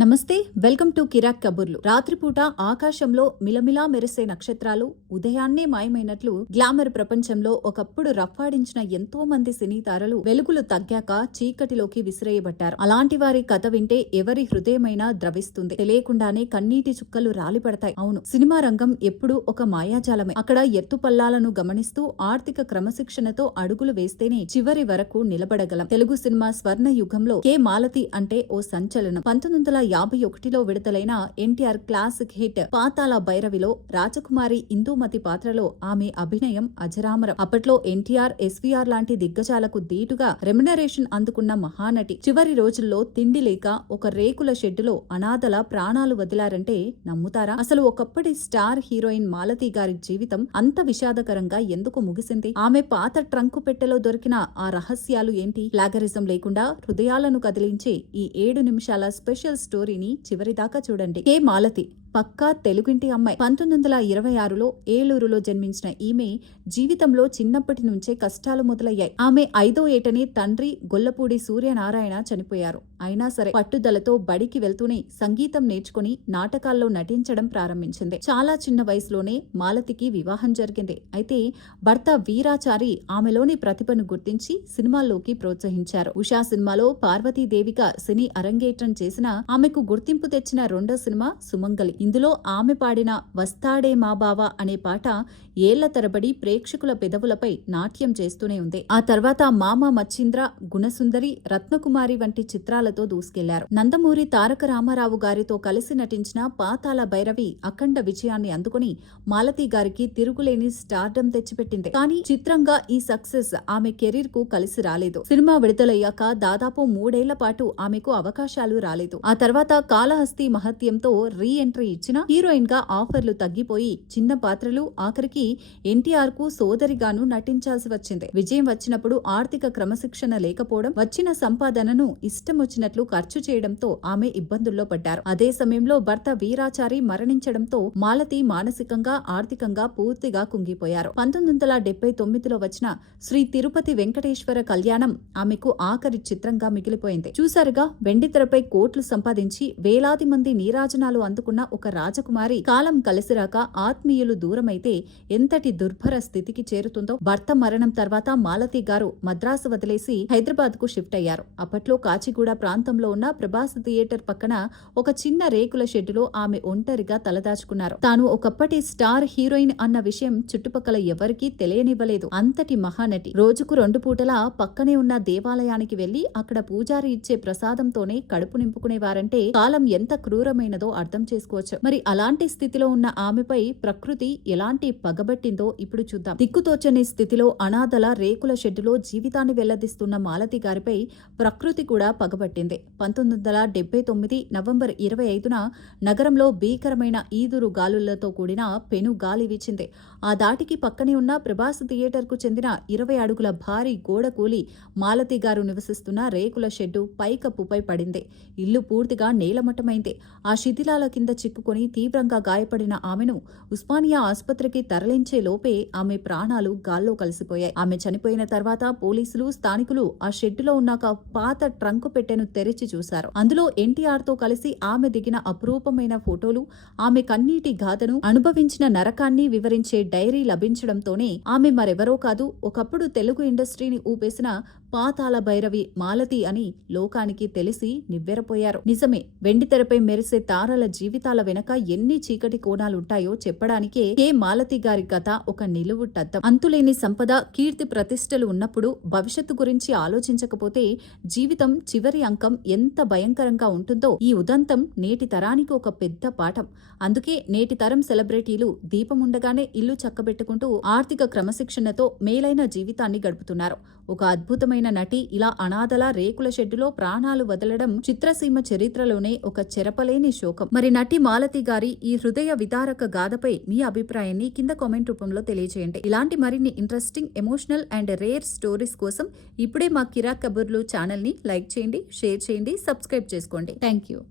నమస్తే, welcome to కిరాక్ కబుర్లు. రాత్రిపూట ఆకాశంలో మిలమిలా మెరిసే నక్షత్రాలు ఉదయాన్నే మాయమైనట్లు గ్లామర్ ప్రపంచంలో ఒకప్పుడు రఫాడించిన ఎంతో మంది సినీ తారలు వెలుగులు తగ్గాక చీకటిలోకి విసిరేయబట్టారు. అలాంటి వారి కథ వింటే ఎవరి హృదయమైనా ద్రవిస్తుంది. తెలియకుండానే కన్నీటి చుక్కలు రాలిపడతాయి. అవును, సినిమా రంగం ఎప్పుడూ ఒక మాయాజాలమే. అక్కడ ఎత్తుపల్లాలను గమనిస్తూ ఆర్థిక క్రమశిక్షణతో అడుగులు వేస్తేనే చివరి వరకు నిలబడగలం. తెలుగు సినిమా స్వర్ణ యుగంలో కె మాలతి అంటే ఓ సంచలనం. 1951లో విడుదలైన ఎన్టీఆర్ క్లాసిక్ హిట్ పాతాళ భైరవిలో రాజకుమారి ఇందూమతి పాత్రలో ఆమె అభినయం అజరామరం. అప్పట్లో ఎన్టీఆర్, ఎస్వీఆర్ లాంటి దిగ్గజాలకు దీటుగా రెమ్యునరేషన్ అందుకున్న మహానటి చివరి రోజుల్లో తిండి లేక ఒక రేకుల షెడ్డులో అనాథల ప్రాణాలు వదిలారంటే నమ్ముతారా? అసలు ఒకప్పటి స్టార్ హీరోయిన్ మాలతి గారి జీవితం అంత విషాదకరంగా ఎందుకు ముగిసింది? ఆమె పాత ట్రంకు పెట్టెలో దొరికిన ఆ రహస్యాలు ఏంటి? ప్లాగరిజం లేకుండా హృదయాలను కదిలించే ఈ 7 నిమిషాల స్పెషల్ స్టోరీని చివరిదాకా చూడండి. కె మాలతి పక్కా తెలుగింటి అమ్మాయి. 1926లో ఏలూరులో జన్మించిన ఈమె జీవితంలో చిన్నప్పటి నుంచే కష్టాలు మొదలయ్యాయి. ఆమె 5వ ఏటనే తండ్రి గొల్లపూడి సూర్యనారాయణ చనిపోయారు. అయినా సరే పట్టుదలతో బడికి వెళ్తూనే సంగీతం నేర్చుకుని నాటకాల్లో నటించడం ప్రారంభించింది. చాలా చిన్న వయసులోనే మాలతికి వివాహం జరిగింది. అయితే భర్త వీరాచారి ఆమెలోని ప్రతిభను గుర్తించి సినిమాల్లోకి ప్రోత్సహించారు. ఉషా సినిమాలో పార్వతీదేవిగా సినీ అరంగేట్రం చేసిన ఆమెకు గుర్తింపు తెచ్చిన రెండో సినిమా సుమంగలి. ఇందులో ఆమె పాడిన వస్తాడే మా బావ అనే పాట ఏళ్ల తరబడి ప్రేక్షకుల పెదవులపై నాట్యం చేస్తూనే ఉంది. ఆ తర్వాత మామ మచ్చింద్ర, గుణసుందరి, రత్నకుమారి వంటి చిత్రాలతో దూసుకెళ్లారు. నందమూరి తారక రామారావు గారితో కలిసి నటించిన పాతాళ భైరవి అఖండ విజయాన్ని అందుకుని మాలతి గారికి తిరుగులేని స్టార్డమ్ తెచ్చిపెట్టింది. కానీ చిత్రంగా ఈ సక్సెస్ ఆమె కెరీర్ కు కలిసి రాలేదు. సినిమా విడుదలయ్యాక దాదాపు 3 ఏళ్ల పాటు ఆమెకు అవకాశాలు రాలేదు. ఆ తర్వాత కాళహస్తి మహత్యంతో రీ ఎంట్రీ ఇచ్చిన హీరోయిన్ గా ఆఫర్లు తగ్గిపోయి చిన్న పాత్రలు, ఆఖరికి ఎన్టీఆర్ కు సోదరిగాను నటించాల్సి వచ్చింది. విజయం వచ్చినప్పుడు ఆర్థిక క్రమశిక్షణ లేకపోవడం, వచ్చిన సంపాదనను ఇష్టం వచ్చినట్లు ఖర్చు చేయడంతో ఆమె ఇబ్బందుల్లో పడ్డారు. అదే సమయంలో భర్త వీరాచారి మరణించడంతో మాలతి మానసికంగా, ఆర్థికంగా పూర్తిగా కుంగిపోయారు. 1979లో వచ్చిన శ్రీ తిరుపతి వెంకటేశ్వర కళ్యాణం ఆమెకు ఆఖరి చిత్రంగా మిగిలిపోయింది. చూసారుగా, వెండితెరపై కోట్లు సంపాదించి వేలాది మంది నీరాజనాలు అందుకున్న ఒక రాజకుమారి కాలం కలిసిరాక ఆత్మీయులు దూరమైతే ఎంతటి దుర్భర స్థితికి చేరుతుందో. భర్త మరణం తర్వాత మాలతి గారు మద్రాసు వదిలేసి హైదరాబాద్ కు షిఫ్ట్ అయ్యారు. అప్పట్లో కాచిగూడ ప్రాంతంలో ఉన్న ప్రభాస్ థియేటర్ పక్కన ఒక చిన్న రేకుల షెడ్డులో ఆమె ఒంటరిగా తలదాచుకున్నారు. తాను ఒకప్పటి స్టార్ హీరోయిన్ అన్న విషయం చుట్టుపక్కల ఎవరికీ తెలియనివ్వలేదు. అంతటి మహానటి రోజుకు 2 పూటలా పక్కనే ఉన్న దేవాలయానికి వెళ్లి అక్కడ పూజారి ఇచ్చే ప్రసాదంతోనే కడుపు నింపుకునేవారంటే కాలం ఎంత క్రూరమైనదో అర్థం చేసుకోవచ్చు. మరి అలాంటి స్థితిలో ఉన్న ఆమెపై ప్రకృతి ఎలాంటి పగబట్టిందో ఇప్పుడు చూద్దాం. దిక్కుతోచని స్థితిలో అనాథల రేకుల షెడ్డులో జీవితాన్ని వెల్లదిస్తున్న మాలతి గారిపై ప్రకృతి కూడా పగబట్టింది. 1979 నవంబర్ 25న నగరంలో భీకరమైన ఈదురు గాలులతో కూడిన పెను గాలి వీచింది. ఆ దాటికి పక్కనే ఉన్న ప్రభాస్ థియేటర్ కు చెందిన 20 అడుగుల భారీ గోడ కూలి మాలతి గారు నివసిస్తున్న రేకుల షెడ్డు పైకప్పుపై పడింది. ఇల్లు పూర్తిగా నేలమట్టమైంది. ఆ శిథిలాల కింద చిక్కుకొని తీవ్రంగా గాయపడిన ఆమెను ఉస్మానియా ఆసుపత్రికి తరలించే లోపే ఆమె ప్రాణాలు గాల్లో కలిసిపోయాయి. ఆమె చనిపోయిన తర్వాత పోలీసులు, స్థానికులు ఆ షెడ్డులో ఉన్న ఒక పాత ట్రంకు పెట్టెను తెరిచి చూశారు. అందులో ఎన్టీఆర్ తో కలిసి ఆమె దిగిన అపురూపమైన ఫోటోలు, ఆమె కన్నీటి గాథను, అనుభవించిన నరకాన్ని వివరించే డైరీ లభించడంతోనే ఆమె మరెవరో కాదు, ఒకప్పుడు తెలుగు ఇండస్ట్రీని ఊపేసిన పాతాళ భైరవి మాలతి అని లోకానికి తెలిసి నివ్వెరపోయారు. నిజమే, వెండితెరపై మెరిసే తారల జీవితాల వెనక ఎన్ని చీకటి కోణాలుంటాయో చెప్పడానికే కె మాలతి గారి కథ ఒక నిలువుటద్దం. అంతులేని సంపద, కీర్తి ప్రతిష్టలు ఉన్నప్పుడు భవిష్యత్తు గురించి ఆలోచించకపోతే జీవితం చివరి అంకం ఎంత భయంకరంగా ఉంటుందో ఈ ఉదంతం నేటి తరానికి ఒక పెద్ద పాఠం. అందుకే నేటి తరం సెలబ్రిటీలు దీపముండగానే ఇల్లు చక్కబెట్టుకుంటూ ఆర్థిక క్రమశిక్షణతో మేలైన జీవితాన్ని గడుపుతున్నారు. ఒక అద్భుతమైన నటి ఇలా అనాథల రేకుల షెడ్డులో ప్రాణాలు వదలడం చిత్రసీమ చరిత్రలోనే ఒక చెరపలేని శోకం. మరి నటి మాలతి గారి ఈ హృదయ విదారక గాథపై మీ అభిప్రాయాన్ని కింద కామెంట్ రూపంలో తెలియజేయండి. ఇలాంటి మరిన్ని interesting, emotional and rare stories కోసం ఇప్పుడే మా కిరాక్ కబుర్లు ఛానల్ ని లైక్ చేయండి, షేర్ చేయండి, సబ్స్క్రైబ్ చేసుకోండి. Thank you.